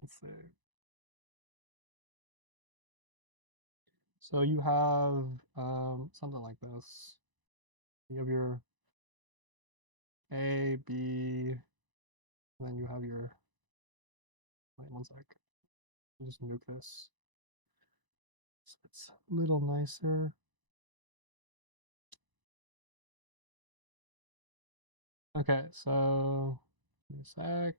let's see. So you have something like this. You have your A, B, and then you have your, wait one sec. I'll just nuke this. So it's a little nicer. Okay, so give me a sec.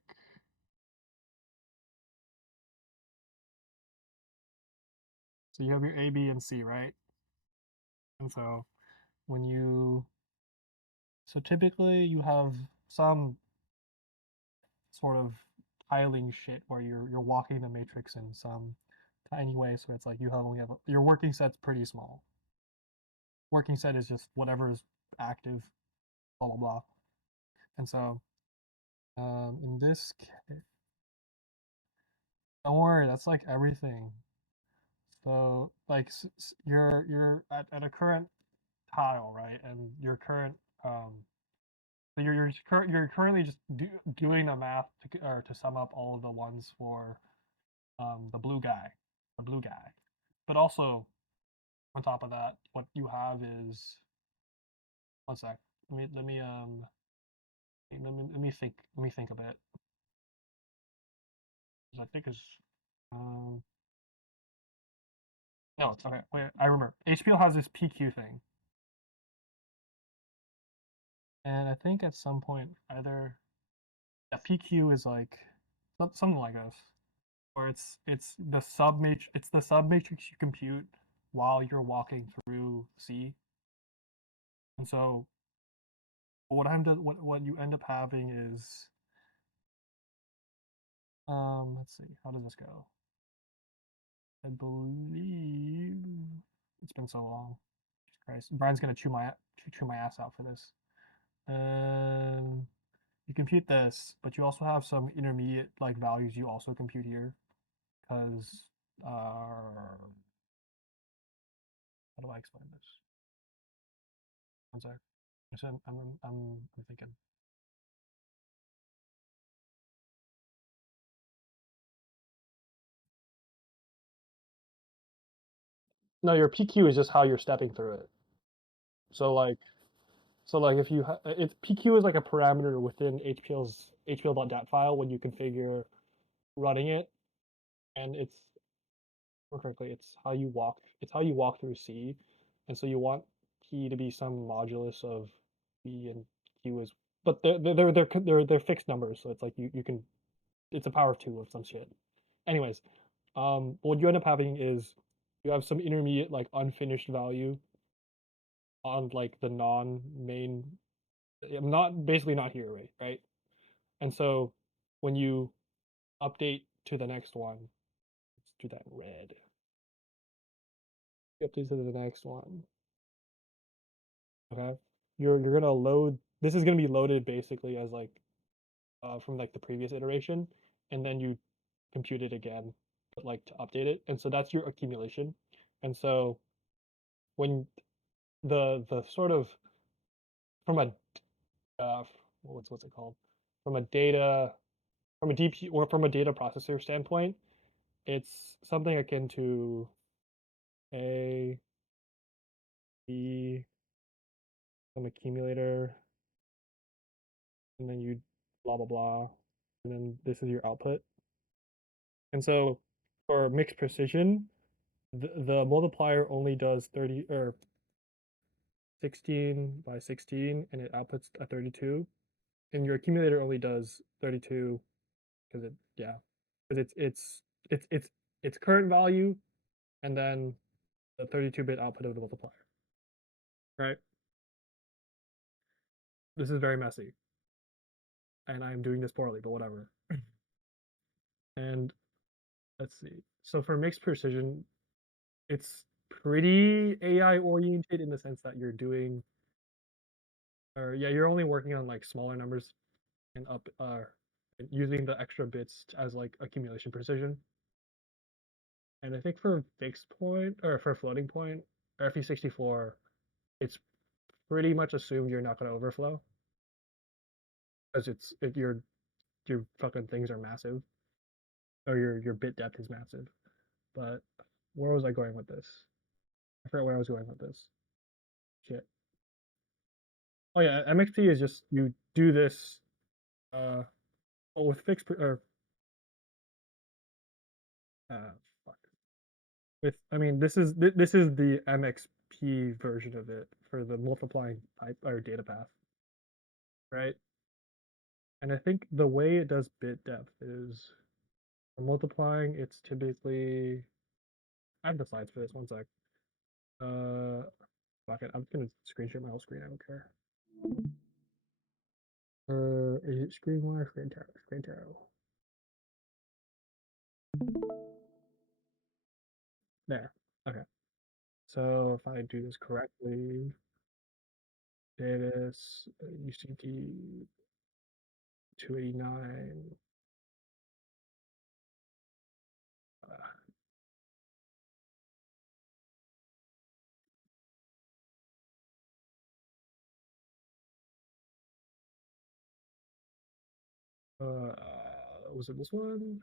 So you have your A, B, and C, right? And so when you, so typically you have some sort of tiling shit where you're walking the matrix in some tiny way, so it's like you have only have your working set's pretty small. Working set is just whatever is active, blah blah blah. And so in this case, don't worry, that's like everything. So like you're at a current tile, right? And your current so you're currently just doing the math to sum up all of the ones for the blue guy, the blue guy. But also on top of that, what you have is one sec. Let me think a bit. I think is um no, it's okay. Wait, I remember. HPL has this PQ thing, and I think at some point either yeah, PQ is like something like this, where it's the sub matrix you compute while you're walking through C, and so what you end up having is let's see, how does this go? I believe it's been so long. Jesus Christ, Brian's gonna chew my ass out for this. Um, you compute this, but you also have some intermediate like values you also compute here, because how do I explain this? One sec. I'm thinking. No, your PQ is just how you're stepping through it. So like if if PQ is like a parameter within HPL's HPL.dat file when you configure running it, and it's more correctly, it's how you walk through C, and so you want P to be some modulus of B and Q is, but they're fixed numbers, so it's like you can it's a power of two of some shit. Anyways, what you end up having is you have some intermediate like unfinished value on like the non-main, I'm not basically not here, right? And so when you update to the next one, let's do that in red. Update to the next one. Okay. You're gonna load this is gonna be loaded basically as like from like the previous iteration, and then you compute it again, but like to update it. And so that's your accumulation. And so when the sort of from a what's it called? From a data from a DP or from a data processor standpoint, it's something akin to A, B, some accumulator, and then you blah blah blah, and then this is your output. And so for mixed precision, the multiplier only does 30 or 16 by 16, and it outputs a 32. And your accumulator only does 32 because because it's current value and then the 32-bit output of the multiplier. Right? This is very messy, and I'm doing this poorly, but whatever. And let's see. So for mixed precision, it's pretty AI oriented in the sense that you're doing, or yeah, you're only working on like smaller numbers and up using the extra bits as like accumulation precision. And I think for fixed point or for floating point or FE64, it's pretty much assumed you're not going to overflow because your fucking things are massive. or your bit depth is massive. But where was I going with this? I forgot where I was going with this. Shit. Oh yeah, MXP is just you do this with fixed or uh fuck. With I mean this is the MXP version of it for the multiplying pipe or data path, right? And I think the way it does bit depth is for multiplying, it's typically I have the slides for this one sec. Uh fuck it, I'm just gonna screen share my whole screen, I don't care. Is it screen one or screen tarot? Screen tarot. There. Okay. So if I do this correctly, datus UCT 289. Uh, was it this one?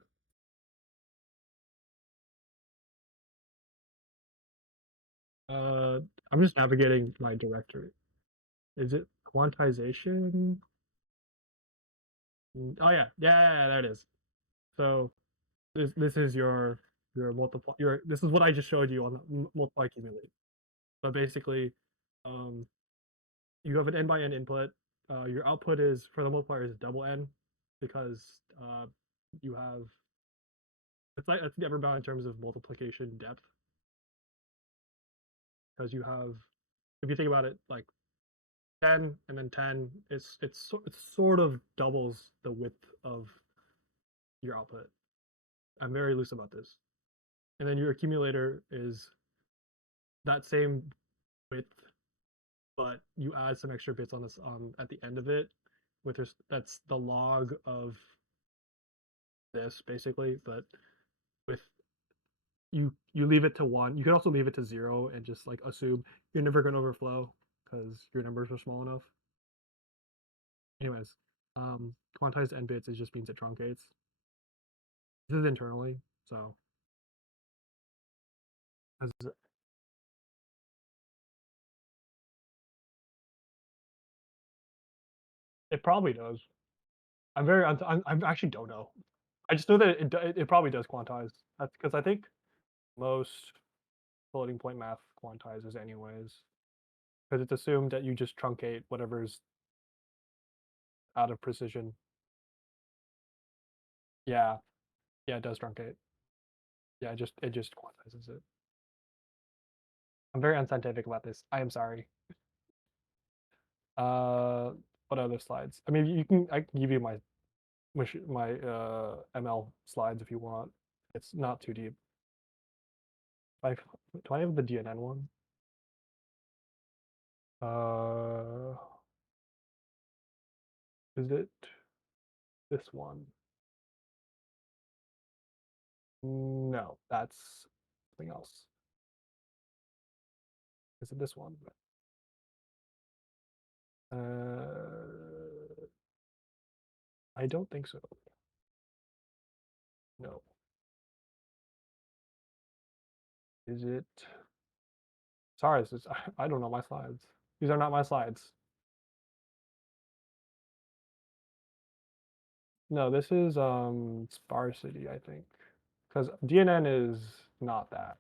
Uh, I'm just navigating my directory. Is it quantization? Oh yeah, there it is. So this is your multiply your this is what I just showed you on the multiply accumulate. But basically, um, you have an n by n input. Your output is for the multiplier is double n because you have it's never bound in terms of multiplication depth because you have if you think about it like 10 and then 10 it's sort of doubles the width of your output. I'm very loose about this. And then your accumulator is that same width, but you add some extra bits on this at the end of it with this that's the log of this basically, but with you leave it to one. You can also leave it to zero and just like assume you're never going to overflow because your numbers are small enough. Anyways, quantized n bits it just means it truncates. This is internally, so it probably does. I actually don't know. I just know that it probably does quantize. That's because I think most floating point math quantizes anyways, because it's assumed that you just truncate whatever's out of precision. Yeah, yeah, it does truncate. Yeah, it just quantizes it. I'm very unscientific about this. I am sorry. Uh, what other slides? I mean, I can give you my ML slides if you want. It's not too deep. Like, do I have the DNN one? Uh, is it this one? No, that's something else. Is it this one? I don't think so. No. Is it? Sorry, this is, I don't know my slides. These are not my slides. No, this is sparsity, I think. Because DNN is not that.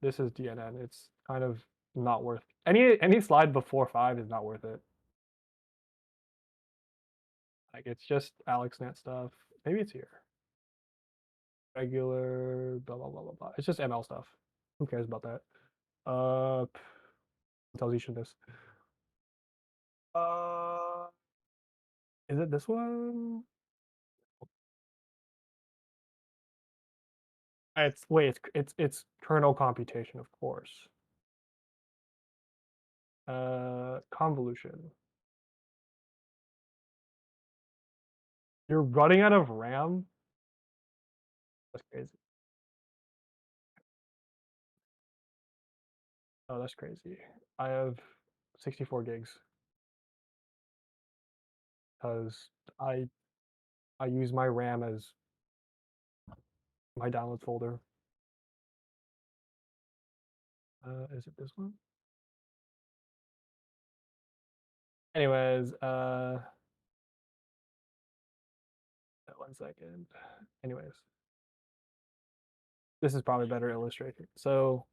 This is DNN. It's kind of not worth any slide before 5 is not worth it. Like it's just AlexNet stuff. Maybe it's here. Regular blah blah blah blah blah. It's just ML stuff. Who cares about that? Tells you should this. Uh, is it this one? It's wait, it's kernel computation, of course. Convolution. You're running out of RAM? That's crazy. Oh, that's crazy. I have 64 gigs because I use my RAM as my downloads folder. Is it this one? Anyways, 1 second. Anyways, this is probably better illustrated. So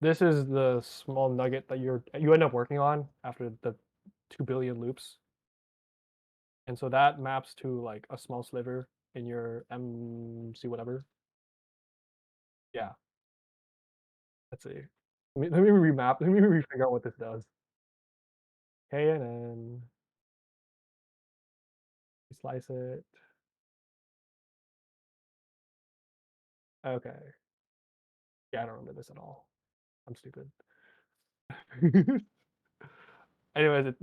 this is the small nugget that you end up working on after the 2 billion loops. And so that maps to like a small sliver in your MC whatever. Yeah. Let's see. Let me remap. Let me refigure out what this does. KNN. Slice it. Okay. Yeah, I don't remember this at all. I'm stupid. Anyways,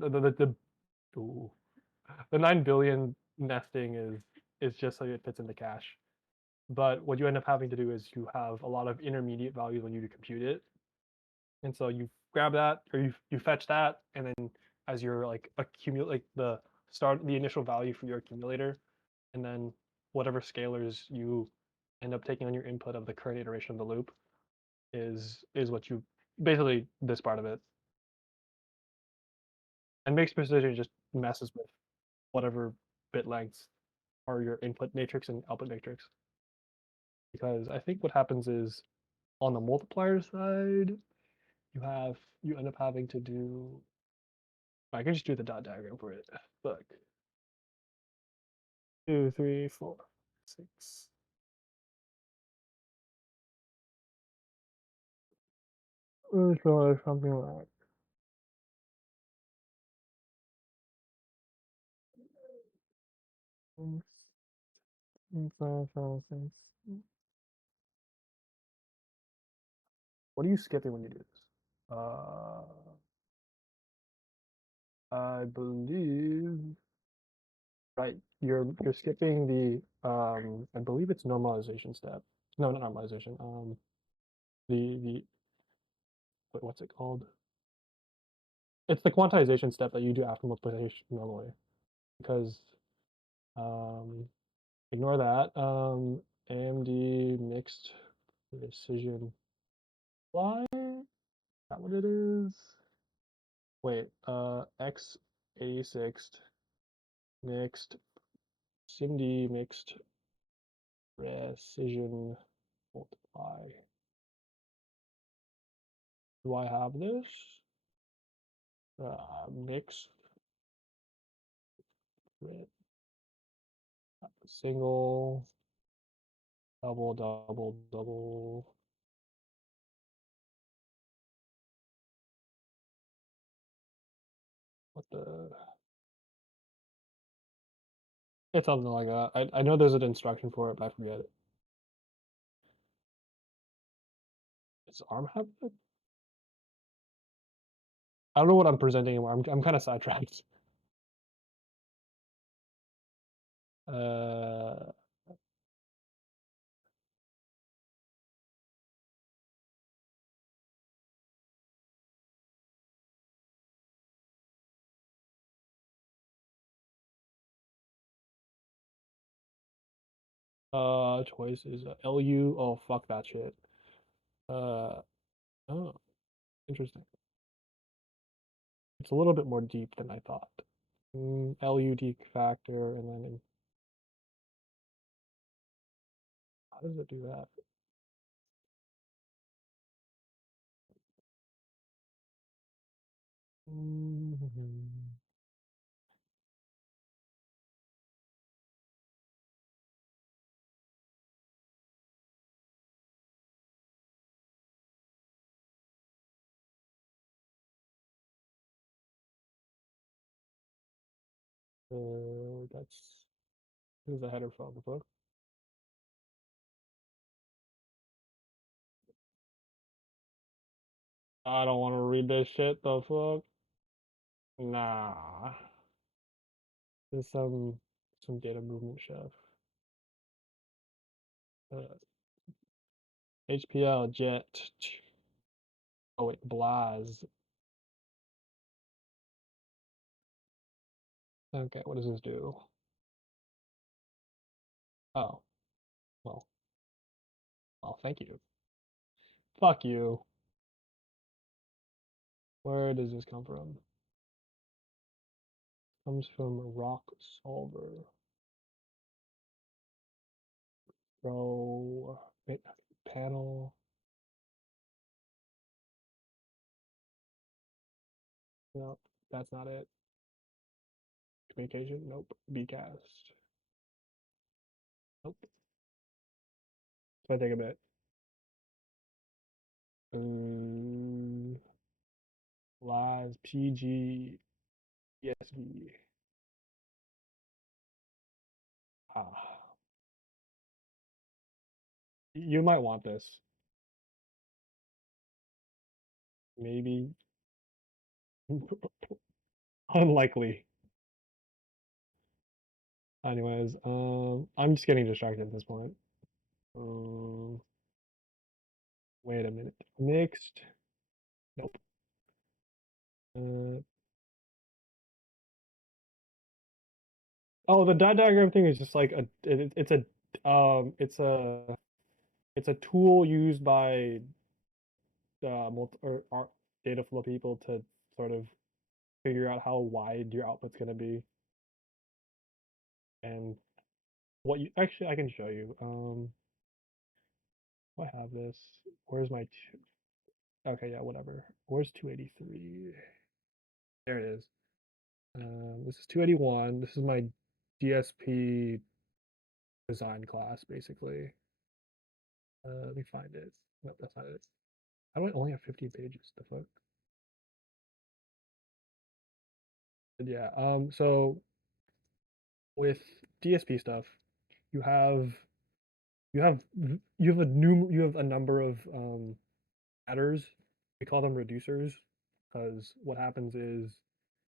ooh. The 9 billion nesting is just so it fits into cache. But what you end up having to do is you have a lot of intermediate values when you compute it. And so you grab that or you fetch that, and then as you're like accumulate like the initial value for your accumulator, and then whatever scalars you end up taking on your input of the current iteration of the loop is what you basically this part of it. And mixed precision just messes with whatever bit lengths are your input matrix and output matrix. Because I think what happens is on the multiplier side, you end up having to do I can just do the dot diagram for it. Look. 2, 3, 4, 6. So something like 6. What are you skipping when you do this? I believe right. You're skipping the I believe it's normalization step. No, not normalization. The what's it called? It's the quantization step that you do after multiplication normally. Because um ignore that. AMD mixed precision. Why? Is that what it is? Wait, x86 mixed SIMD mixed precision multiply. Do I have this? Mix single double double double. What the? It's something like that. I know there's an instruction for it, but I forget it. Does ARM have it? I don't know what I'm presenting anymore. I'm kind of sidetracked. Uh, choices. LU. Oh, fuck that shit. Uh, oh, interesting. It's a little bit more deep than I thought. LU factor, and then how does it do that? That's who's the header from the book? I don't want to read this shit. The fuck? Nah. There's some data movement stuff. HPL jet. Oh wait, Blaz. Okay, what does this do? Oh, well. Oh, thank you. Fuck you. Where does this come from? Comes from Rock Solver. Pro panel. Nope, that's not it. Communication. Nope. Bcast. Nope. So I take a bit. Live PG ESV. Ah, you might want this. Maybe. Unlikely. Anyways, I'm just getting distracted at this point. Um, wait a minute. Mixed. Nope. Uh, oh, the dot diagram thing is just like it's a tool used by multi or data flow people to sort of figure out how wide your output's going to be and what you actually I can show you. I have this. Where's my okay, yeah, whatever. Where's 283? There it is. This is 281. This is my DSP design class, basically. Let me find it. Nope, that's not it. How do I only have 15 pages? The fuck? But yeah. So with DSP stuff, you have you have a number of adders. We call them reducers because what happens is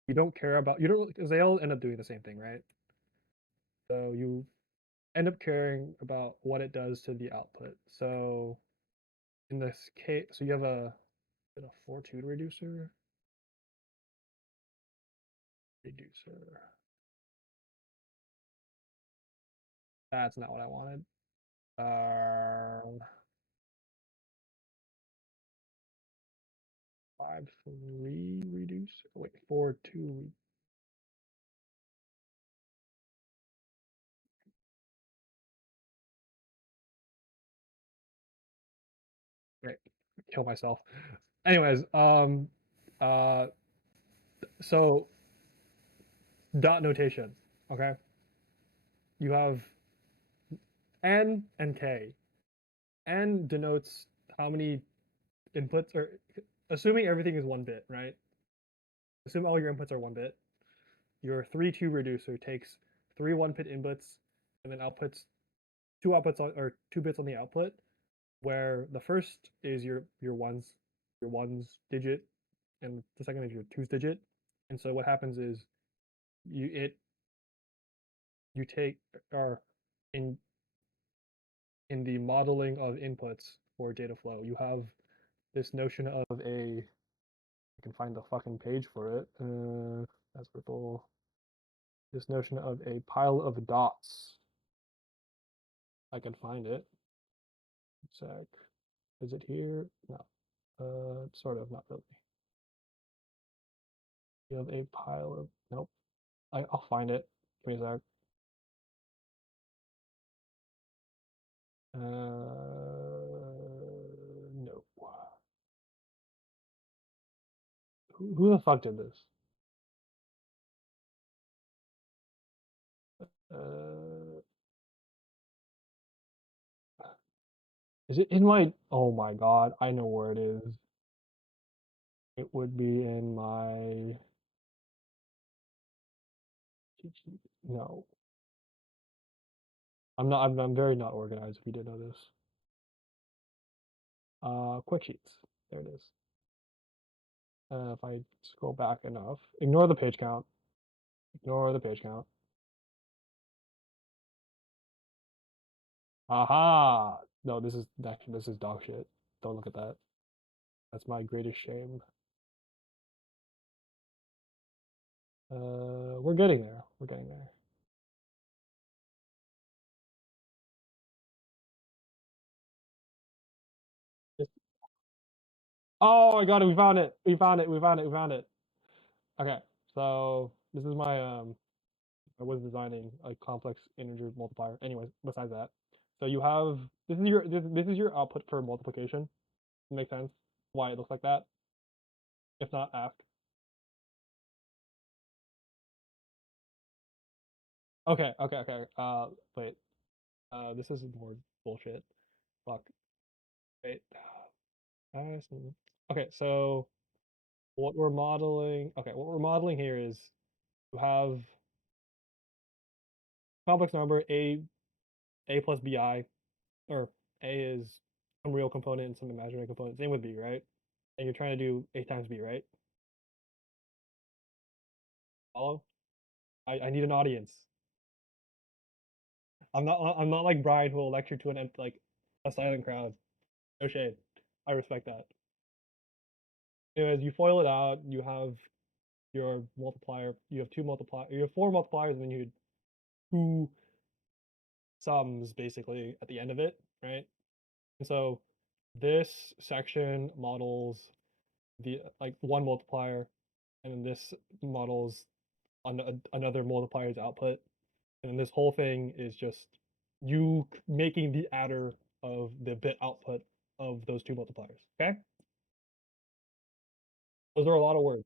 you don't care about you don't because they all end up doing the same thing, right? So you end up caring about what it does to the output. So in this case, so you have a 4-tune reducer. That's not what I wanted. 5-3 reducer. Wait, 4-2. Great, kill myself. Anyways, uh, so dot notation. Okay, you have n and k. N denotes how many inputs, or assuming everything is 1 bit, right? Assume all your inputs are 1 bit. Your 3-2 reducer takes 3 1-bit inputs and then outputs 2 outputs on or 2 bits on the output, where the first is your ones digit and the second is your twos digit. And so what happens is you take or in the modeling of inputs for data flow, you have this notion of I can find the fucking page for it. That's purple. This notion of a pile of dots. I can find it. Sec. Is it here? No. Sort of, not really. You have a pile of nope. I'll find it. Give me a sec. No. Who the fuck did this? Uh, is it in my? Oh my god! I know where it is. It would be in my. No, I'm not. I'm very not organized. If you didn't know this. Quick sheets. There it is. If I scroll back enough, ignore the page count. Ignore the page count. Aha! No, this is actually this is dog shit. Don't look at that. That's my greatest shame. We're getting there. We're getting there. Oh, I got it. We found it. We found it. We found it. We found it. Okay. So this is my I was designing a complex integer multiplier. Anyways, besides that, so you have this is your output for multiplication. Make sense? Why it looks like that? If not, ask. Okay. Okay. Okay. Wait. This is more bullshit. Fuck. Wait. Okay. So what we're modeling? Okay. What we're modeling here is you have complex number a plus bi, or a is some real component and some imaginary component. Same with b, right? And you're trying to do a times b, right? Follow? I need an audience. I'm not like Brian who will lecture to an empty, like a silent crowd. No shade. I respect that. Anyways, you FOIL it out. You have your multiplier. You have two multiplier. You have four multipliers, and then you have two sums basically at the end of it, right? And so this section models the like one multiplier, and then this models on another multiplier's output, and then this whole thing is just you making the adder of the bit output of those two multipliers. Okay, those are a lot of words.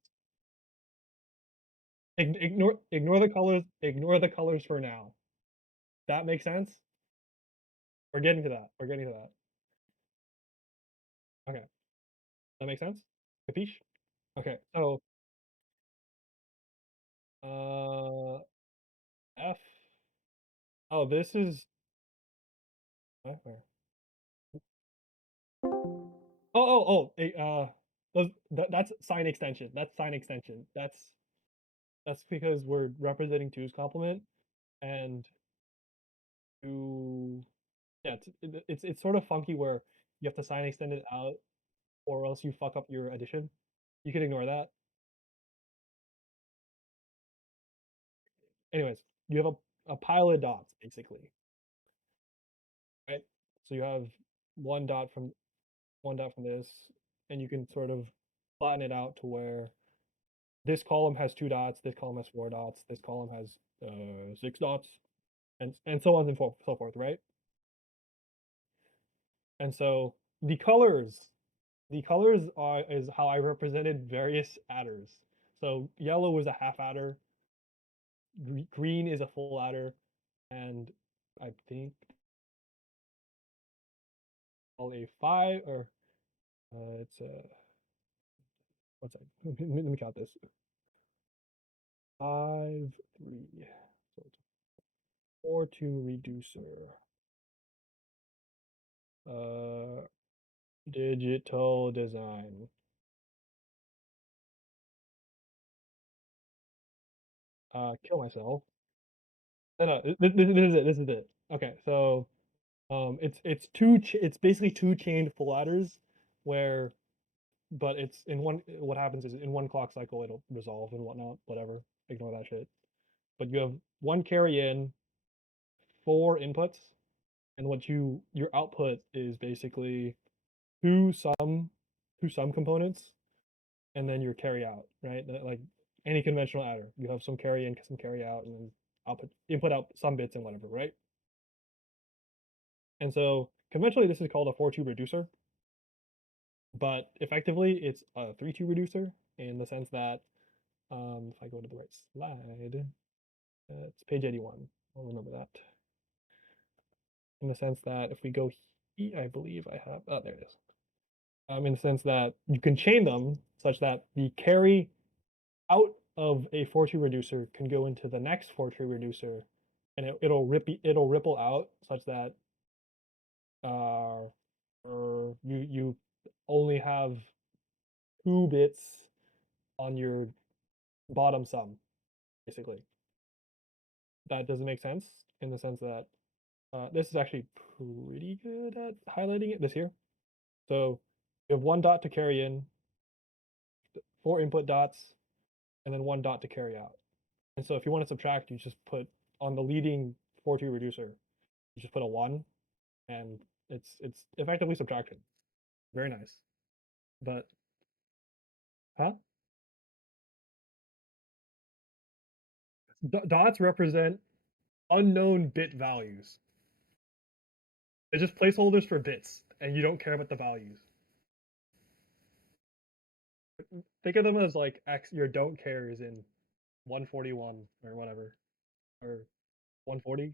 Ignore the colors. Ignore the colors for now. That makes sense. We're getting to that. We're getting to that. Okay, that makes sense. Capiche? Okay, so F. Oh, this is where? That's sign extension. That's sign extension. That's because we're representing two's complement, and two. Yeah, it's sort of funky where you have to sign extend it out, or else you fuck up your addition. You can ignore that. Anyways, you have a pile of dots basically, right? So you have one dot from one dot from this, and you can sort of flatten it out to where this column has two dots, this column has four dots, this column has six dots, and so on and so forth, right? And so the colors are is how I represented various adders. So yellow is a half adder, green is a full adder, and I think all a five or it's a what's that? Let me count this. Five, three. So it's 4-2 reducer. Uh, digital design. Kill myself. No, no, this is it. This is it. Okay, so it's basically two chained full ladders, where but it's in one. What happens is in one clock cycle it'll resolve and whatnot. Whatever, ignore that shit. But you have one carry in, four inputs, and what your output is basically two sum two sum components, and then your carry out, right? Like any conventional adder, you have some carry in, some carry out, and then output input out some bits and whatever, right? And so conventionally this is called a 4-2 reducer, but effectively it's a 3-2 reducer in the sense that if I go to the right slide, it's page 81. I'll remember that. In the sense that if we go here, I believe I have, oh, there it is. In the sense that you can chain them such that the carry out of a 4-2 reducer can go into the next 4-2 reducer, and it'll ripple out such that uh, you only have two bits on your bottom sum, basically. That doesn't make sense in the sense that this is actually pretty good at highlighting it, this here. So you have one dot to carry in, four input dots, and then one dot to carry out. And so if you want to subtract, you just put on the leading 4-2 reducer, you just put a 1, and it's effectively subtraction. Very nice. But Huh? Dots represent unknown bit values. They're just placeholders for bits, and you don't care about the values. Think of them as like X. Your don't care is in 141 or whatever, or 140.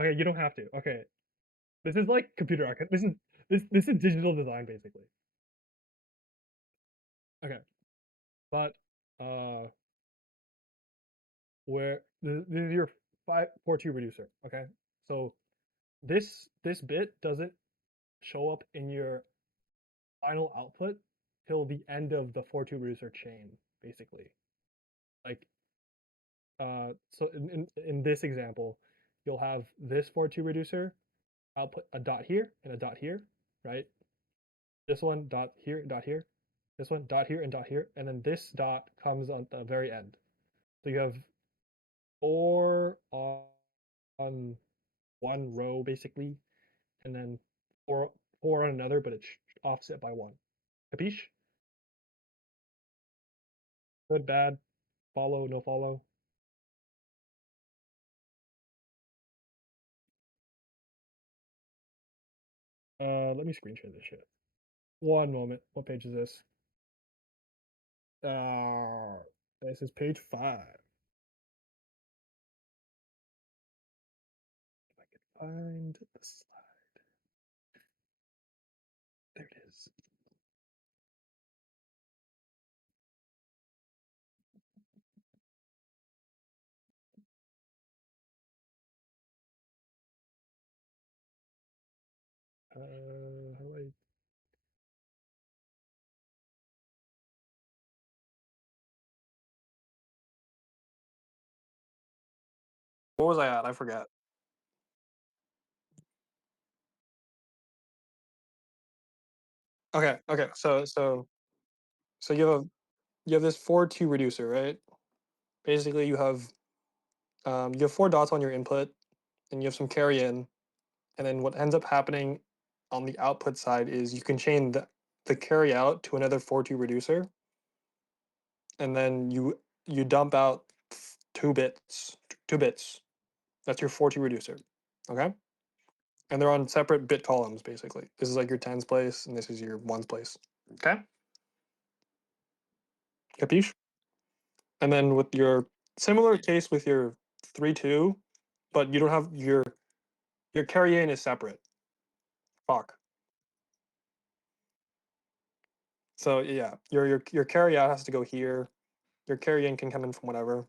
Okay, you don't have to. Okay, this is like computer architect. This is digital design basically. Okay, but uh, where this is your 542 reducer. Okay, so this bit doesn't show up in your final output till the end of the 42 reducer chain, basically. Like so in this example, you'll have this 42 reducer output a dot here and a dot here, right? This one dot here, dot here, this one dot here and dot here, and then this dot comes on the very end. So you have four on one row basically, and then four on another, but it's offset by one. Capiche? Good, bad, follow, no follow. Let me screen share this shit. One moment. What page is this? Uh, this is page 5. If I can find the slide. There it is. How do I? What was I at? I forgot. Okay, okay. So you have this 4-2 reducer, right? Basically, you have four dots on your input, and you have some carry in, and then what ends up happening on the output side is you can chain the carry out to another 4-2 reducer, and then you dump out 2 bits, 2 bits. That's your 4-2 reducer. Okay, and they're on separate bit columns basically. This is like your tens place, and this is your ones place. Okay, capiche? And then with your similar case with your 3-2, but you don't have your carry in is separate. Fuck. So yeah, your carry out has to go here. Your carry in can come in from whatever,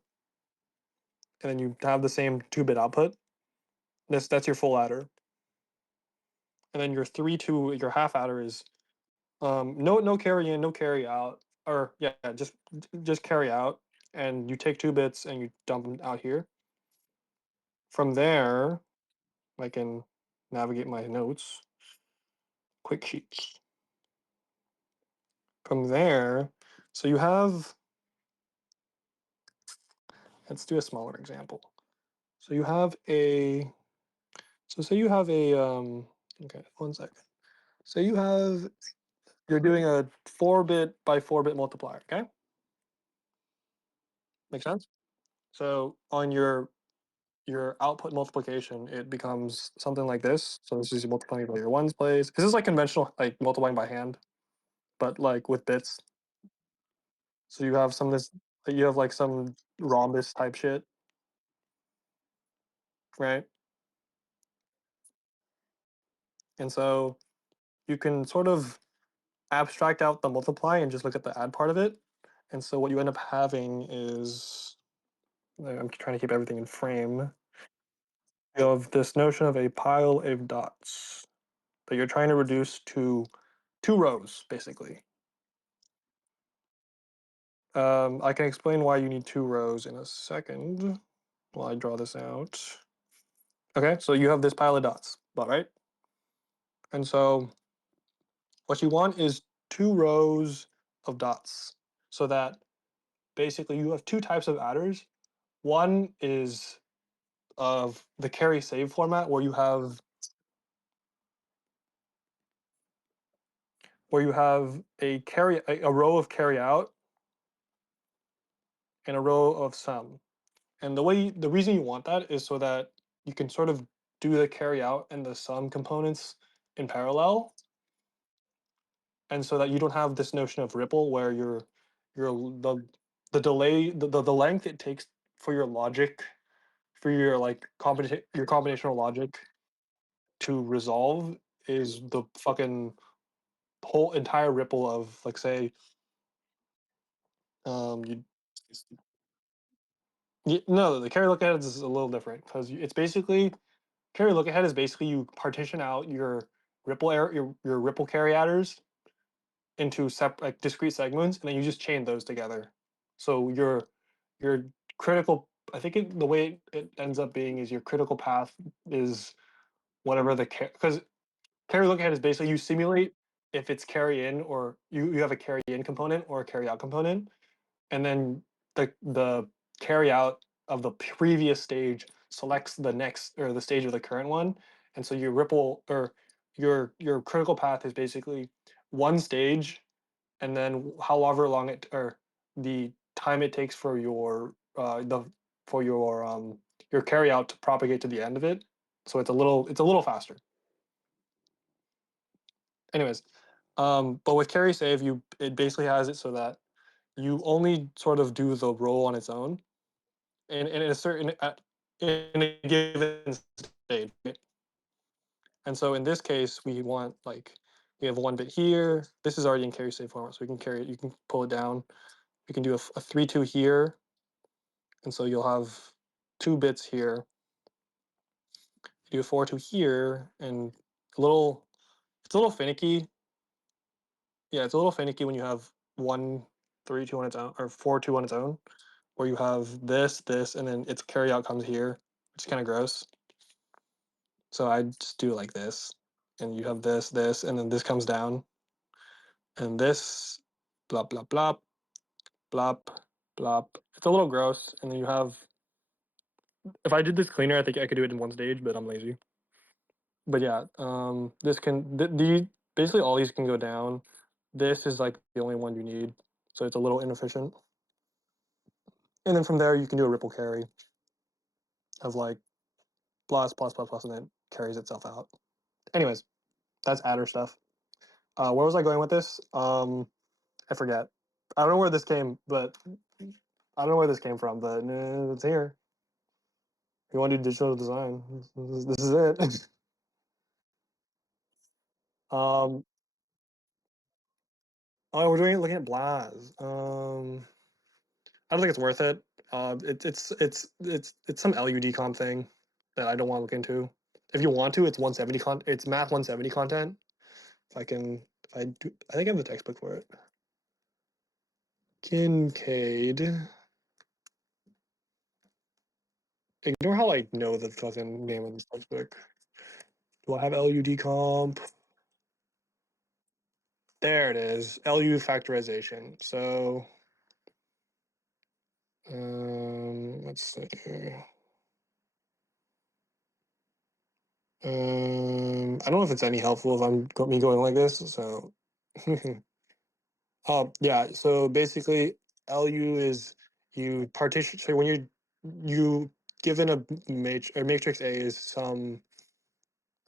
and then you have the same 2-bit output. That's your full adder, and then your 3-2, your half adder is no carry in, no carry out, or yeah, just carry out, and you take 2 bits and you dump them out here. From there, I can navigate my notes, quick sheets. From there, so you have, let's do a smaller example. So you have a, so say you have a, okay, 1 second. So you're doing a 4-bit by 4-bit multiplier, okay? Make sense? So on your output multiplication, it becomes something like this. So this is multiplying by your ones place. This is like conventional, like multiplying by hand, but like with bits. So you have some of this, you have like some rhombus type shit, right? And so you can sort of abstract out the multiply and just look at the add part of it. And so what you end up having is, I'm trying to keep everything in frame. You have this notion of a pile of dots that you're trying to reduce to 2 rows, basically. I can explain why you need 2 rows in a second while I draw this out. Okay, so you have this pile of dots, all right? And so what you want is 2 rows of dots so that basically you have 2 types of adders. One is of the carry save format where you have a row of carry out and a row of sum. And the reason you want that is so that you can sort of do the carry out and the sum components in parallel, and so that you don't have this notion of ripple where your the delay the length it takes for your logic for your like your combinational logic to resolve is the fucking whole entire ripple of like say you no, the carry look ahead is a little different because it's basically carry look ahead is basically you partition out your ripple carry adders into separate like discrete segments, and then you just chain those together. So your critical, I think the way it ends up being is your critical path is whatever because carry look ahead is basically you simulate if it's carry in or you have a carry in component or a carry out component, and then the carry out of the previous stage selects the next or the stage of the current one, and so your ripple or your critical path is basically one stage, and then however long it or the time it takes for your carry out to propagate to the end of it. So it's a little faster. Anyways, but with carry save, it basically has it so that you only sort of do the roll on its own, in a certain in a given state. And so in this case, we have one bit here. This is already in carry save format, so we can carry it. You can pull it down. We can do a 3-2 here, and so you'll have 2 bits here. You do a 4-2 here, and it's a little finicky. Yeah, it's a little finicky when you have 1-3-2 on its own or 4-2 on its own, where you have this, and then its carry out comes here, which is kind of gross. So I just do it like this, and you have this, and then this comes down, and this, blop, blop, blop, blop, blop. It's a little gross, and then you have. If I did this cleaner, I think I could do it in one stage, but I'm lazy. But yeah, this can basically all these can go down. This is like the only one you need, so it's a little inefficient. And then from there, you can do a ripple carry of like plus, plus, plus, plus, and then carries itself out. Anyways, that's adder stuff. Where was I going with this? I forget. I don't know where this came, but I don't know where this came from, but it's here. If you want to do digital design, this is it. um, oh, we're doing looking at Blaz. I don't think it's worth it. It's some LUD comp thing that I don't want to look into. If you want to, it's math 170 content. If I can, if I do, I think I have the textbook for it. Kincaid. Ignore how I know the fucking name of this textbook. Do I have LUD comp? There it is. LU factorization. So, let's see here. I don't know if it's any helpful if me going like this. So, yeah. So basically, LU is you partition. So when you given a matrix A is some.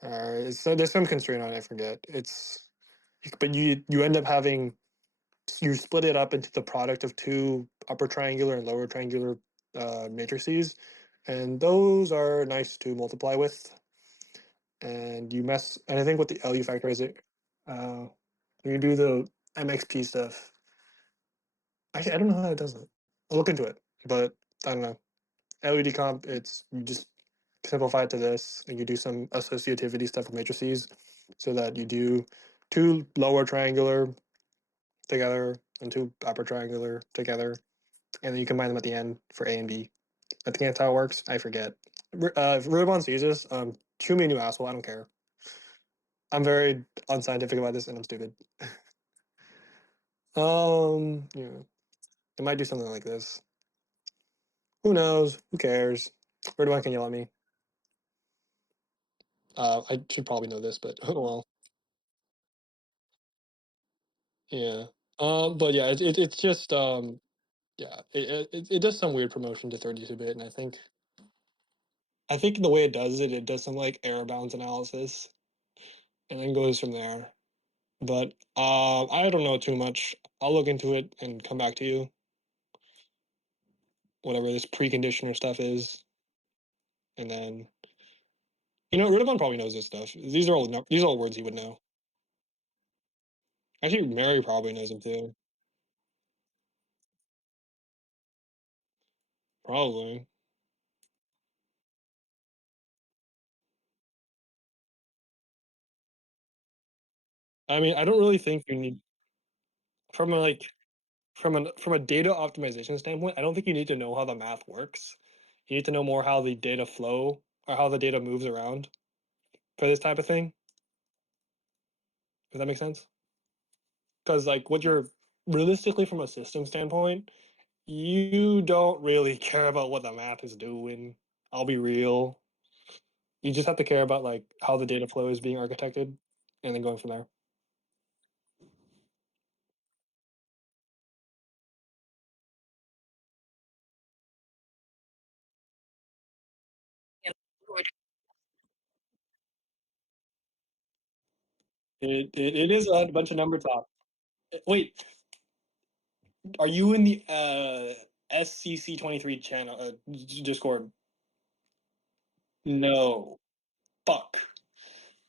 So there's some constraint on it. I forget. But you end up having you split it up into the product of two upper triangular and lower triangular matrices, and those are nice to multiply with. And I think with the LU factorizer, you do the MXP stuff. Actually, I don't know how it does it. I'll look into it, but I don't know. LED comp, it's you just simplify it to this, and you do some associativity stuff with matrices, so that you do two lower triangular together and two upper triangular together, and then you combine them at the end for A and B. I think that's how it works. I forget. If Rubon sees this, chew me a new asshole. I don't care. I'm very unscientific about this, and I'm stupid. Yeah, it might do something like this. Who knows? Who cares? Rubon can yell at me. I should probably know this, but oh well. Yeah. But yeah, it's just yeah, it does some weird promotion to 32-bit, and I think the way it does some like error bounds analysis, and then goes from there. But I don't know too much. I'll look into it and come back to you. Whatever this preconditioner stuff is, and then Ridvan probably knows this stuff. These are all words he would know. Actually, Mary probably knows them too. Probably. I mean, I don't really think you need from a like from a data optimization standpoint. I don't think you need to know how the math works. You need to know more how the data flow or how the data moves around for this type of thing. Does that make sense? Because like what you're realistically from a system standpoint, you don't really care about what the math is doing. I'll be real. You just have to care about like how the data flow is being architected and then going from there. It is a bunch of number talk. Wait, are you in the SCC 23 channel Discord? No. Fuck.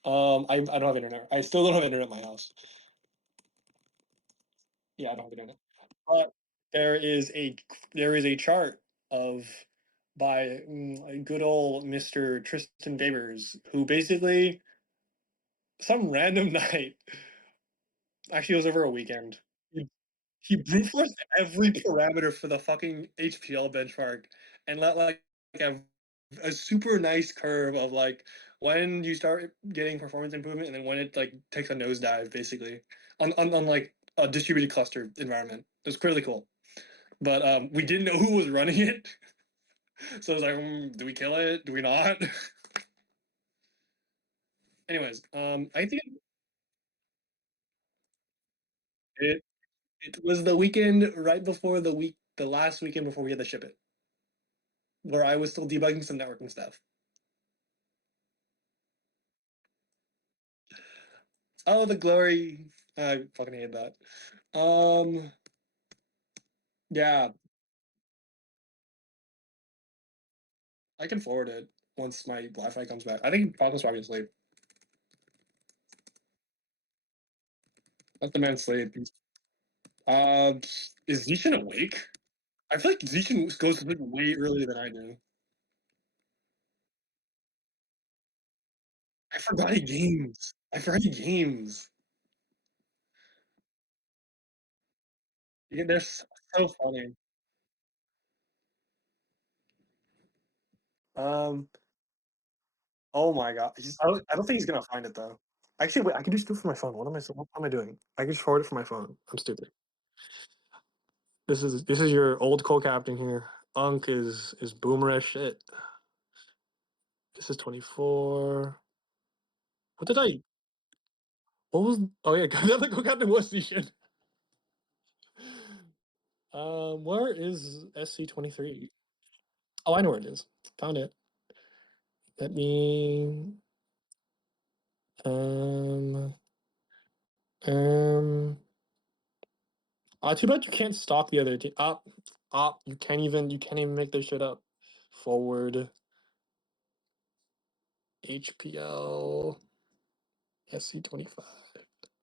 I don't have internet. I still don't have internet at my house. Yeah, I don't have internet. But there is a there is a chart of by good old Mr. Tristan Babers, who basically some random night, actually it was over a weekend. He brute forced every parameter for the fucking HPL benchmark and let like a super nice curve of like when you start getting performance improvement and then when it like takes a nosedive basically on like a distributed cluster environment. It was clearly cool. But we didn't know who was running it. So it was like, do we kill it? Do we not? Anyways, I think it it was the weekend right before the last weekend before we had to ship it, where I was still debugging some networking stuff. Oh, the glory! I fucking hate that. Um, yeah, I can forward it once my Wi-Fi comes back. I think Falcon's probably asleep. Let the man sleep. Uh, is Zishan awake? I feel like Zishan goes to sleep way earlier than I do. I forgot he games. I forgot he games. Yeah, they're so funny. Um, oh my god. I don't think he's gonna find it though. Actually, wait, I can just do it from my phone. What am I doing? I can just forward it from my phone. I'm stupid. This is your old co-captain here. Unk is boomer as shit. This is 24. What did I what was oh yeah, the other co-captain was the shit. Where is SC 23? Oh, I know where it is. Found it. Let me um um too bad you can't stalk the other team. You can't even make this shit up. Forward HPL SC 25.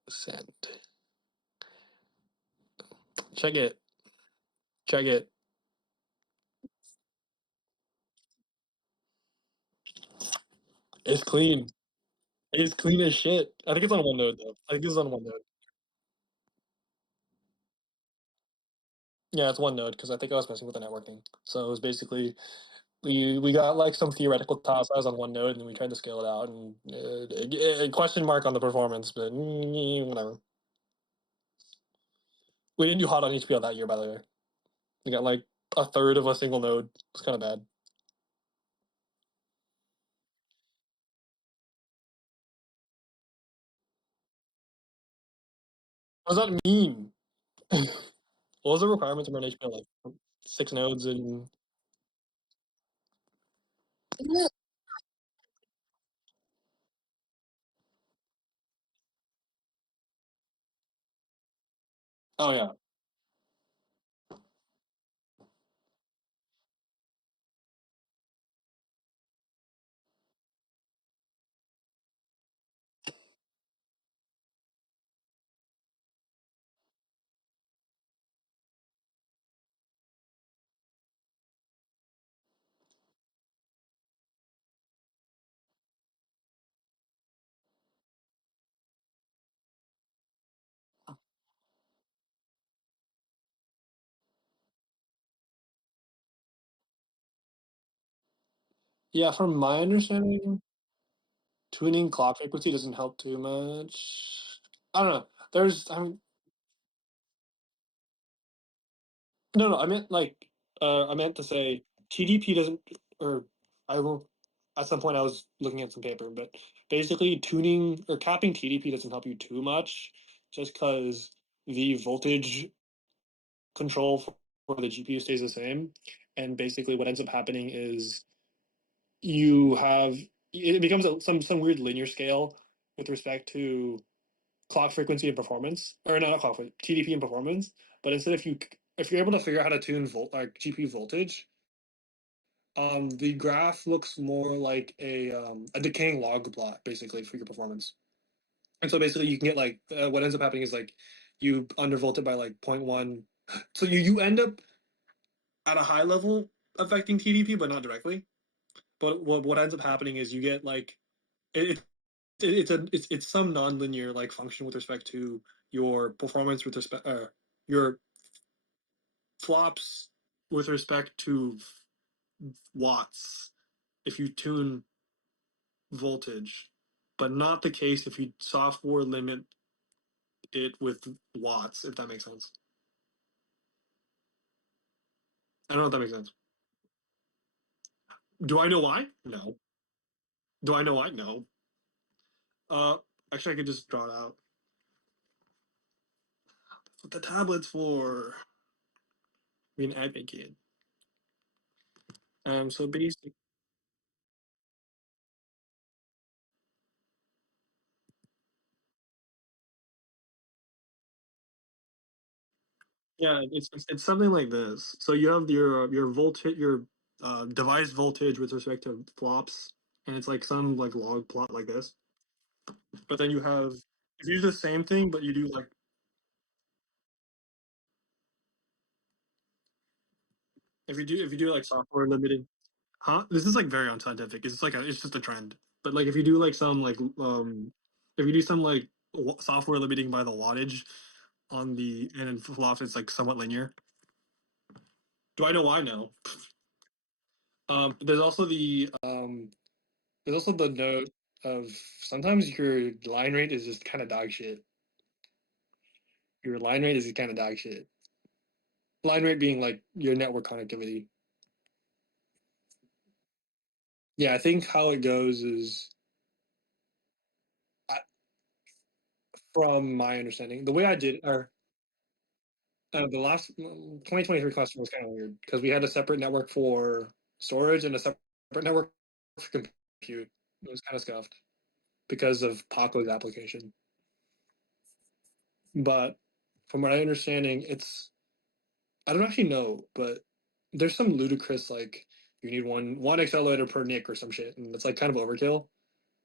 Send. Check it. Check it. It's clean. It's clean as shit. I think it's on OneNote though. I think it's on OneNote. Yeah, it's OneNote because I think I was messing with the networking. So it was basically we got like some theoretical tasks on OneNote and then we tried to scale it out and question mark on the performance, but whatever. We didn't do hot on HPL that year, by the way. We got like a third of a single node. It's kind of bad. What does that mean? What was the requirements to run HPL? Like 6 nodes and oh yeah. Yeah, from my understanding, tuning clock frequency doesn't help too much. I don't know. I mean, no, I meant like, I meant to say TDP doesn't, or I will, at some point I was looking at some paper, but basically tuning or capping TDP doesn't help you too much just because the voltage control for the GPU stays the same. And basically what ends up happening is you have, it becomes some weird linear scale with respect to clock frequency and performance, or not clock frequency, TDP and performance. But instead, if you're able to figure out how to tune like GPU voltage, the graph looks more like a decaying log plot basically for your performance. And so basically, you can get like what ends up happening is like you undervolt it by like zero point 0.1. So you end up at a high level affecting TDP, but not directly. But what ends up happening is you get like it, it's some nonlinear like function with respect to your performance with respect your flops with respect to watts if you tune voltage, but not the case if you software limit it with watts, if that makes sense. I don't know if that makes sense. Do I know why? No. Do I know why? No. Uh, Actually, I could just draw it out. That's what the tablet's for. Be an advocate. So basically, yeah, it's something like this. So you have your voltage, your device voltage with respect to flops, and it's like some like log plot like this. But then you have if you do the same thing, but you do like if you do like software limiting, huh? This is like very unscientific. It's just a trend. But like if you do like some like if you do some like software limiting by the wattage on the and in flops, it's like somewhat linear. Do I know why? No. There's also the note of sometimes your line rate is just kind of dog shit. Your line rate is kind of dog shit. Line rate being like your network connectivity. Yeah, I think how it goes is, from my understanding, the way I did, or the last 2023 cluster was kind of weird because we had a separate network for storage and a separate network for compute. It was kind of scuffed because of Paco's application. But from what I understanding, I don't actually know, but there's some ludicrous like you need one accelerator per NIC or some shit, and it's like kind of overkill.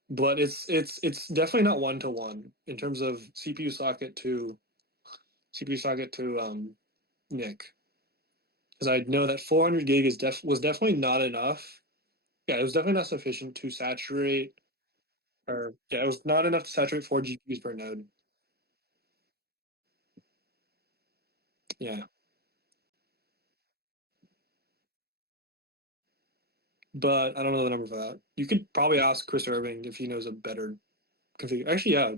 But it's definitely not one to one in terms of CPU socket to NIC. Because I know that 400 gig was definitely not enough. Yeah, it was definitely not sufficient to saturate, or yeah, it was not enough to saturate 4 GPUs per node. Yeah, but I don't know the number for that. You could probably ask Chris Irving if he knows a better configure. Actually, yeah,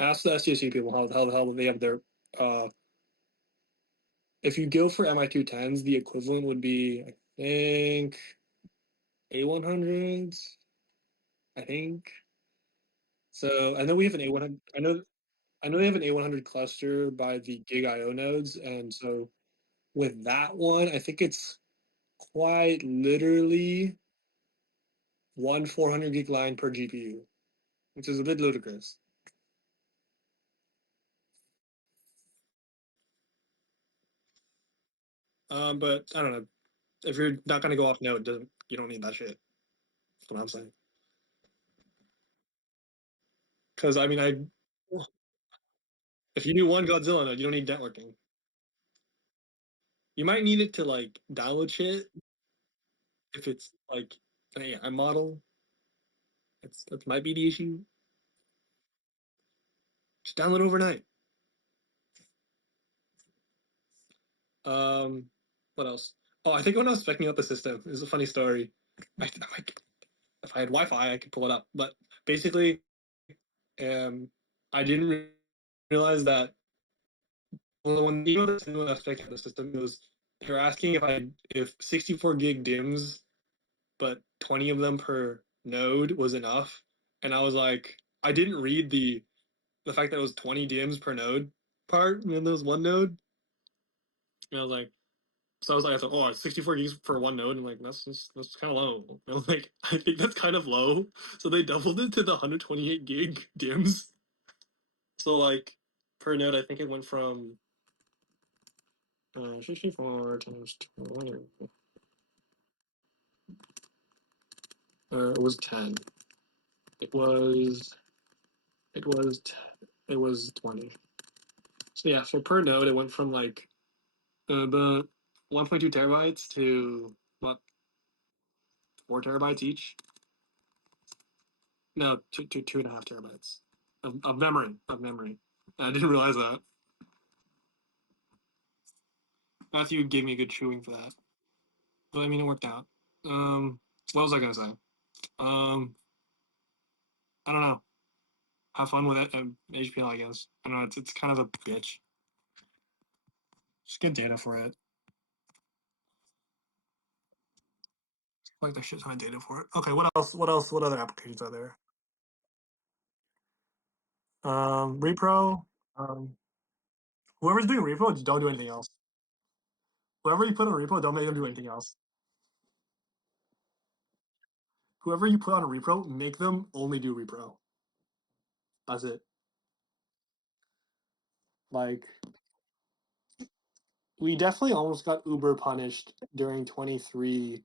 ask the SDSC people how the hell they have their. Uh, if you go for MI210s, the equivalent would be I think A100s. I think so. I know we have an A100. I know. I know they have an A100 cluster by the Gig IO nodes, and so with that one, I think it's quite literally one 400 gig line per GPU, which is a bit ludicrous. But I don't know. If you're not gonna go off node, doesn't you don't need that shit. That's what I'm saying. Because I mean, if you do one Godzilla node, you don't need networking. You might need it to like download shit if it's like an AI model. That might be the issue. Just download overnight. Um, what else? Oh, I think when I was specking out the system, this is a funny story. Like, if I had Wi-Fi, I could pull it up. But basically, um, I didn't realize that when you know this when I was specking out the system, it was they were asking if 64 gig DIMMs, but 20 of them per node was enough, and I was like, I didn't read the fact that it was 20 DIMMs per node part, and there was one node, and I was like. So I was like, I thought, oh, 64 gigs for one node. And I'm like, that's kind of low. And I was like, I think that's kind of low. So they doubled it to the 128 gig DIMMs. So like per node, I think it went from 64 times 20. It was 10. It was it was it was 20. So yeah, so per node, it went from like about 1.2 terabytes to what 4 terabytes each. No, two and a half terabytes of memory. Of memory. I didn't realize that. Matthew gave me a good chewing for that. But I mean, it worked out. What was I gonna say? Um, I don't know. Have fun with it. HPL, I guess. I don't know. It's kind of a bitch. Just get data for it. Like the shit ton of data for it. Okay, what else? What else? What other applications are there? Repro. Whoever's doing repro, just don't do anything else. Whoever you put on repro, don't make them do anything else. Whoever you put on a repro, make them only do repro. That's it. Like we definitely almost got uber punished during 23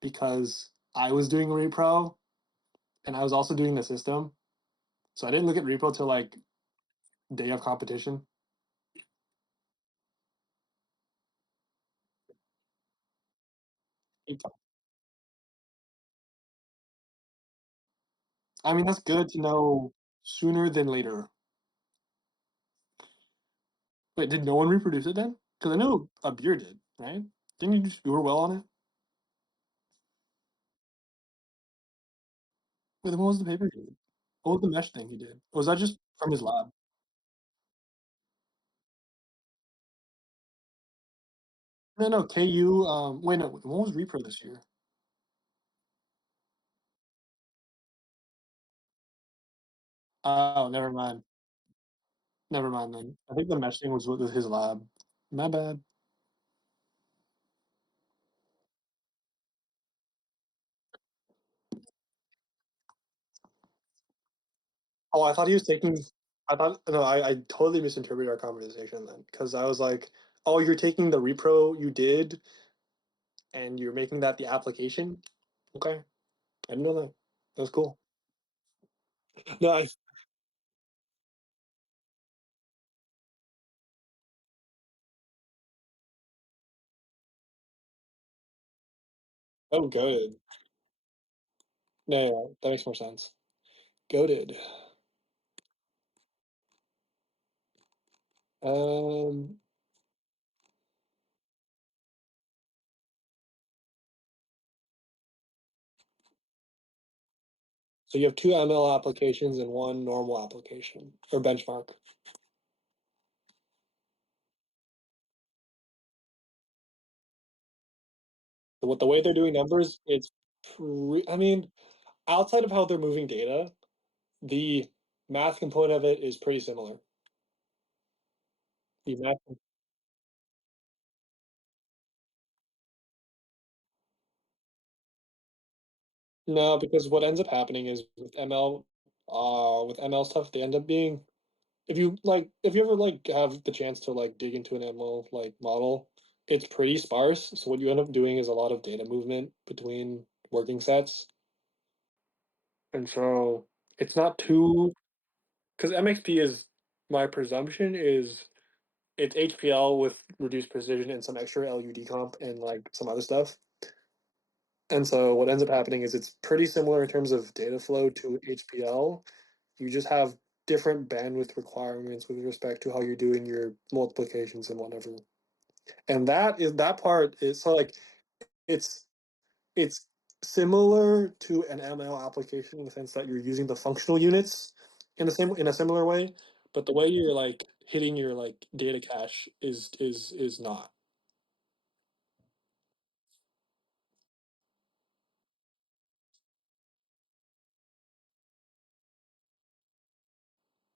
because I was doing repro and I was also doing the system. So I didn't look at repo till like day of competition. I mean, that's good to know sooner than later. Wait, did no one reproduce it then? Because I know a beer did, right? Didn't you just score well on it? Wait, then what was the paper he did? What was the mesh thing he did? Was that just from his lab? No, no, KU. Wait, no. What was repro this year? Oh, never mind. Never mind then. I think the mesh thing was with his lab. My bad. Oh, I thought he was taking. I thought no, I totally misinterpreted our conversation then because I was like, oh, you're taking the repro you did and you're making that the application. Okay, I didn't know that. That's cool. No, oh, goaded. No, no, that makes more sense. Goaded. Um, so you have two ML applications and one normal application or benchmark. With the way they're doing numbers, I mean, outside of how they're moving data, the math component of it is pretty similar. The math. No, because what ends up happening is with ML stuff, they end up being if you ever like have the chance to like dig into an ML like model, it's pretty sparse. So what you end up doing is a lot of data movement between working sets, and so it's not too because MXP is my presumption is it's HPL with reduced precision and some extra LUD comp and like some other stuff. And so what ends up happening is it's pretty similar in terms of data flow to HPL. You just have different bandwidth requirements with respect to how you're doing your multiplications and whatever. And that part is so like it's it's similar to an ML application in the sense that you're using the functional units in a similar way, but the way you're like hitting your like data cache is not.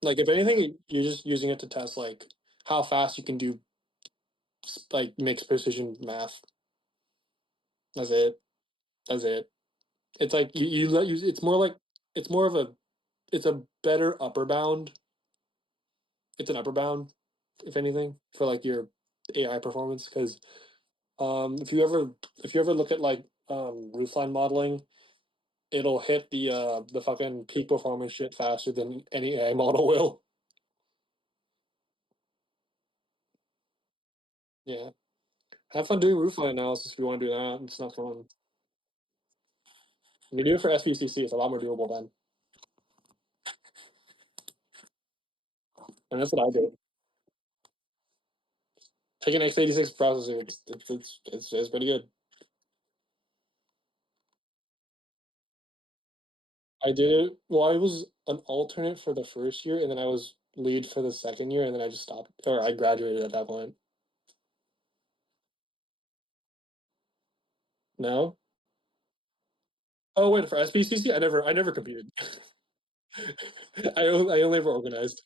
Like if anything, you're just using it to test like how fast you can do like mixed precision math. That's it. That's it. It's like you let you. It's more like it's more of a it's a better upper bound. It's an upper bound, if anything, for like your AI performance. Because if you ever look at like roofline modeling, it'll hit the fucking peak performance shit faster than any AI model will. Yeah, have fun doing roofline analysis if you want to do that. It's not fun. When you do it for SPCC, it's a lot more doable then. And that's what I did. Take an x86 processor. It's pretty good. I did it. Well, I was an alternate for the first year, and then I was lead for the second year, and then I just stopped, or I graduated at that point. No. Oh wait, for SPCC, I never competed. I only ever organized.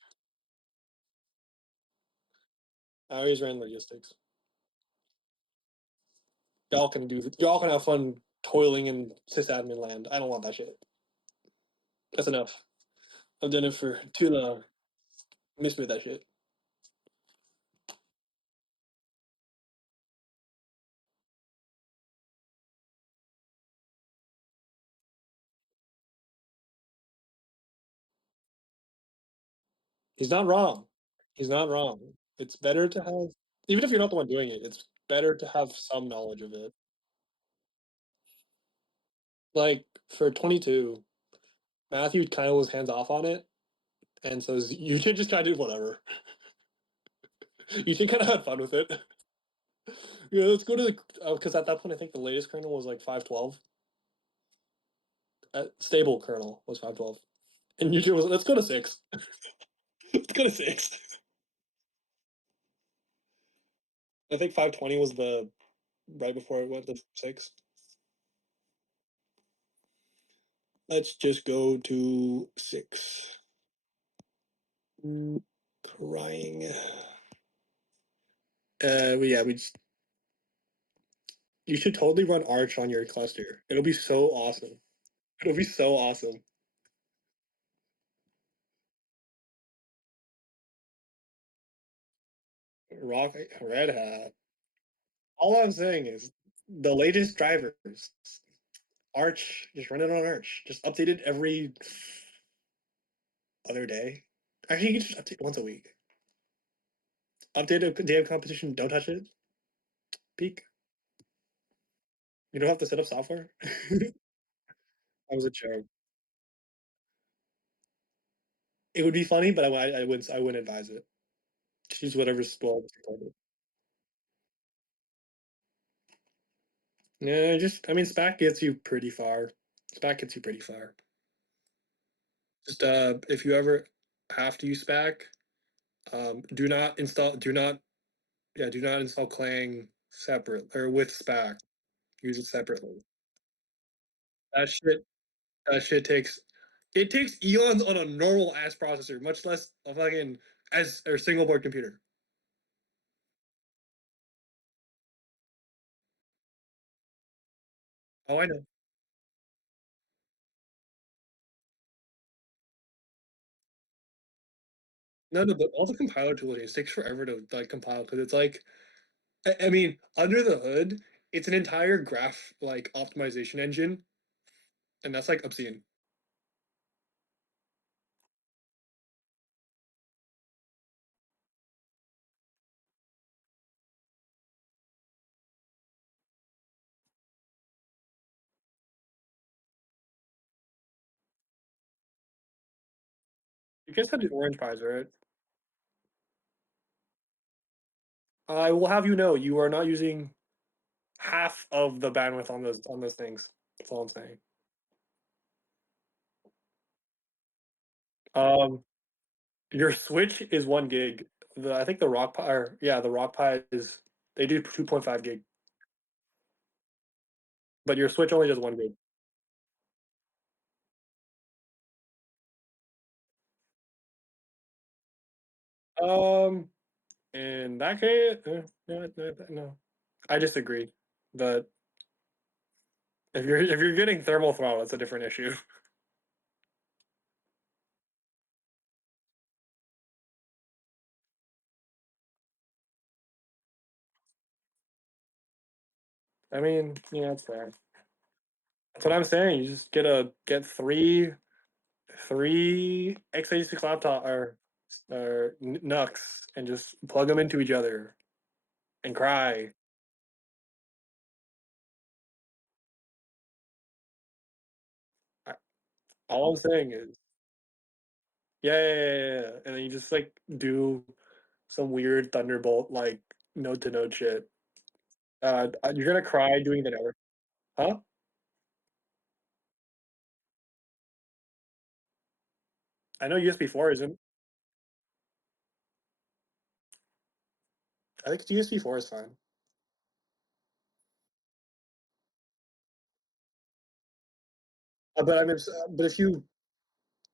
I always ran logistics. Y'all can have fun toiling in sysadmin land. I don't want that shit. That's enough. I've done it for too long. Miss me with that shit. He's not wrong. He's not wrong. It's better to have, even if you're not the one doing it, it's better to have some knowledge of it. Like for 22, Matthew kind of was hands off on it, and so you should just kind of do whatever. You should kind of have fun with it. Yeah, let's go to the because at that point I think the latest kernel was like 512. Stable kernel was 512, and YouTube was let's go to six. Let's go to six. I think 520 was the right before it went to six. Let's just go to six. Crying. Yeah, we just you should totally run Arch on your cluster. It'll be so awesome. It'll be so awesome. Rock Red Hat. All I'm saying is the latest drivers, Arch, just run it on Arch. Just update it every other day. Actually, you can just update once a week. Update a day of competition, don't touch it. Peak. You don't have to set up software. That was a joke. It would be funny, but I wouldn't advise it. Choose whatever's well supported. Yeah, just I mean, SPAC gets you pretty far. SPAC gets you pretty far. Just if you ever have to use SPAC, do not install Clang separate or with SPAC. Use it separately. That shit that shit takes it takes eons on a normal ass processor, much less a fucking as or single board computer. Oh, I know. No, no, but all the compiler tooling takes forever to like compile because it's like I mean, under the hood, it's an entire graph like optimization engine, and that's like obscene. You guys have the orange pies, right? I will have you know, you are not using half of the bandwidth on those things. That's all I'm saying. Um, your switch is 1 gig. I think the Rock Pi, or, yeah, the Rock Pi is they do 2.5 gig, but your switch only does 1 gig. Um, in that case, no, no, no. I disagree. But if you're getting thermal throttle, it's a different issue. I mean, yeah, that's fair. That's what I'm saying. You just get three x86 laptop or NUCs and just plug them into each other and cry. I, all I'm saying is, yeah, yeah, yeah, yeah, yeah. And then you just like do some weird Thunderbolt like node to node shit. You're gonna cry doing the network, huh? I know USB 4 isn't. I think USB 4 is fine. But I mean, but if you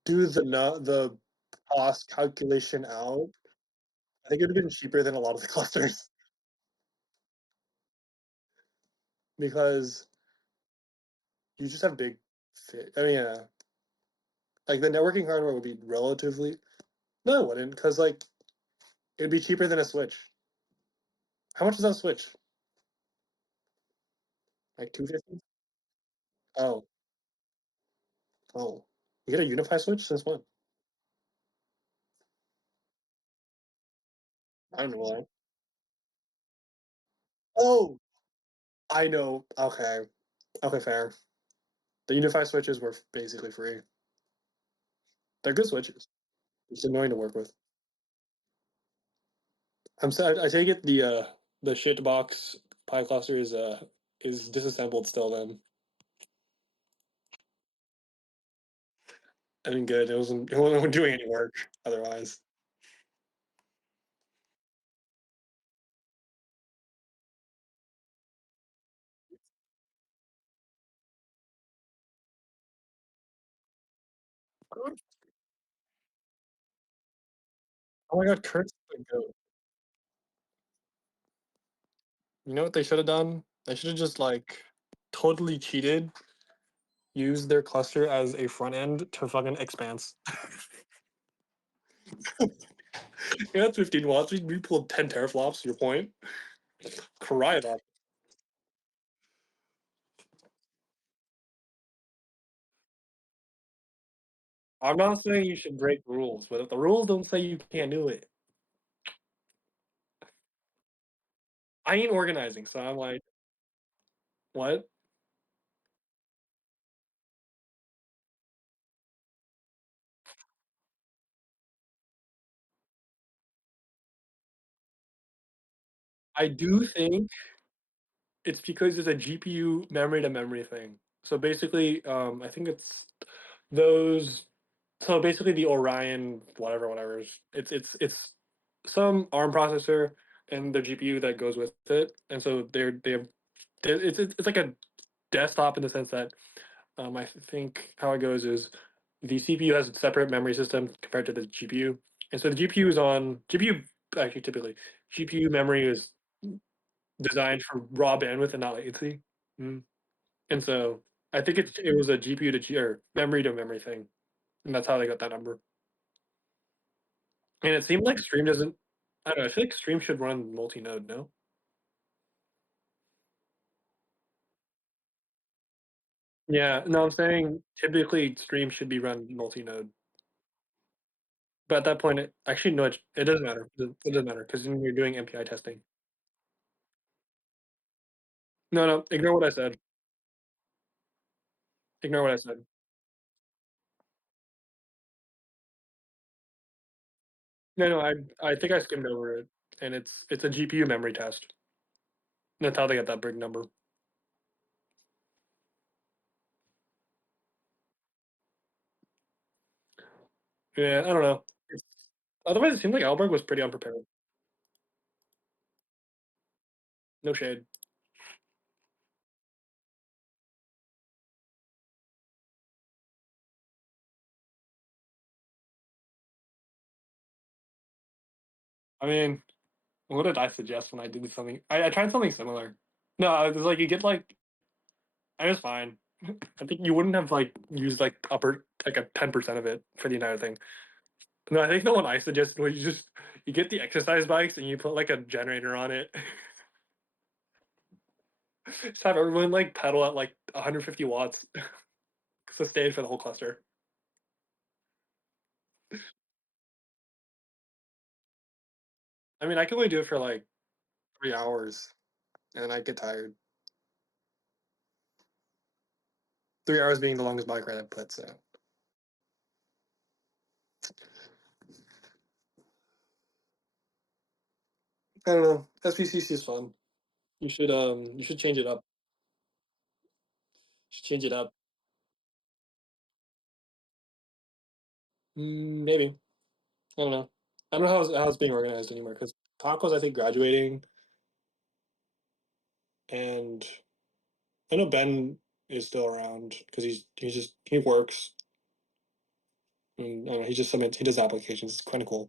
do the cost calculation out, I think it would have been cheaper than a lot of the clusters because you just have big fit. I mean, yeah, like the networking hardware would be relatively. No, it wouldn't, because like it'd be cheaper than a Switch. How much is that Switch? Like 250? Oh, oh, you get a Unify Switch since when? I don't know why. Oh, I know. Okay, okay, fair. The Unify switches were basically free. They're good switches. It's annoying to work with. I'm sad. I take it the shitbox Pi cluster is disassembled still. Then I mean, good. It wasn't doing any work otherwise. Oh my god, Kurt's the goat. You know what they should have done? They should have just like totally cheated, used their cluster as a front end to fucking expanse. Yeah, that's 15 watts. We pulled 10 teraflops. Your point. Cry about it. I'm not saying you should break rules, but if the rules don't say you can't do it, I ain't organizing, so I'm like, what? I do think it's because it's a GPU memory to memory thing. So basically, I think it's those. So basically, the Orion, whatever, it's some ARM processor and the GPU that goes with it, and so it's like a desktop in the sense that I think how it goes is the CPU has a separate memory system compared to the GPU, and so the GPU is on GPU actually typically GPU memory is designed for raw bandwidth and not latency. Mm. And so I think it was a GPU to G or memory to memory thing, and that's how they got that number. And it seemed like Stream doesn't. I don't know. I feel like Stream should run multi-node. No. Yeah. No, I'm saying typically Stream should be run multi-node. But at that point, actually no, it doesn't matter. It doesn't matter because when you're doing MPI testing. No, no, ignore what I said. Ignore what I said. No, no, I think I skimmed over it, and it's a GPU memory test. That's how they get that big number. Yeah, I don't know. Otherwise, it seemed like Alberg was pretty unprepared. No shade. I mean, what did I suggest when I did something? I tried something similar. No, it was like you get like I was fine. I think you wouldn't have like used like upper like a 10% of it for the entire thing. No, I think the one I suggested was you get the exercise bikes and you put like a generator on it. Just have everyone like pedal at like 150 watts sustained for the whole cluster. I mean, I can only do it for like 3 hours, and I get tired. 3 hours being the longest bike ride I've put. So I don't know. SPCC is fun. You should change it up. You should change it up. Maybe I don't know. I don't know how it's being organized anymore because Taco's I think graduating, and I know Ben is still around because he works. And I don't know, he just submits he does applications. It's kind of cool.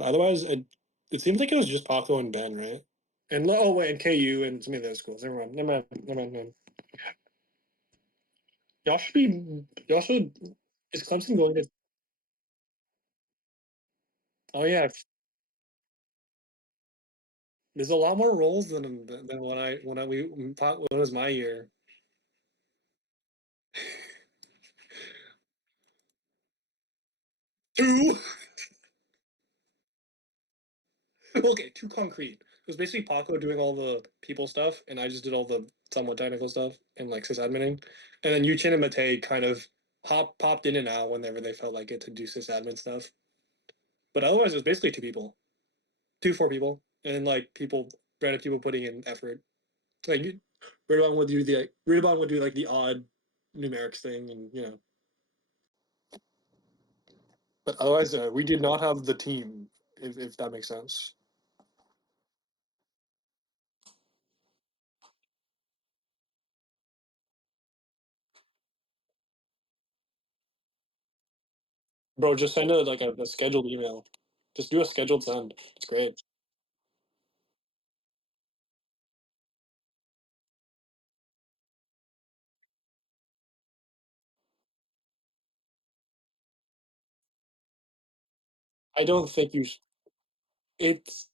Otherwise, it seems like it was just Paco and Ben, right? And oh wait, and KU and some of those schools. Never mind. Never mind. Never mind. Never mind. Y'all should be. Y'all should. Is Clemson going to? Oh yeah, there's a lot more roles than when we thought when it was my year. Two. Okay, too concrete. It was basically Paco doing all the people stuff, and I just did all the somewhat technical stuff and like sysadmining. And then Yuchin and Mate kind of popped in and out whenever they felt like it to do sysadmin stuff. But otherwise, it was basically two people, two, four people, and like random people putting in effort. Like Ridwan would do like the odd numerics thing, and you know. But otherwise, we did not have the team, if that makes sense. Bro, just send a scheduled email. Just do a scheduled send. It's great. I don't think you. It's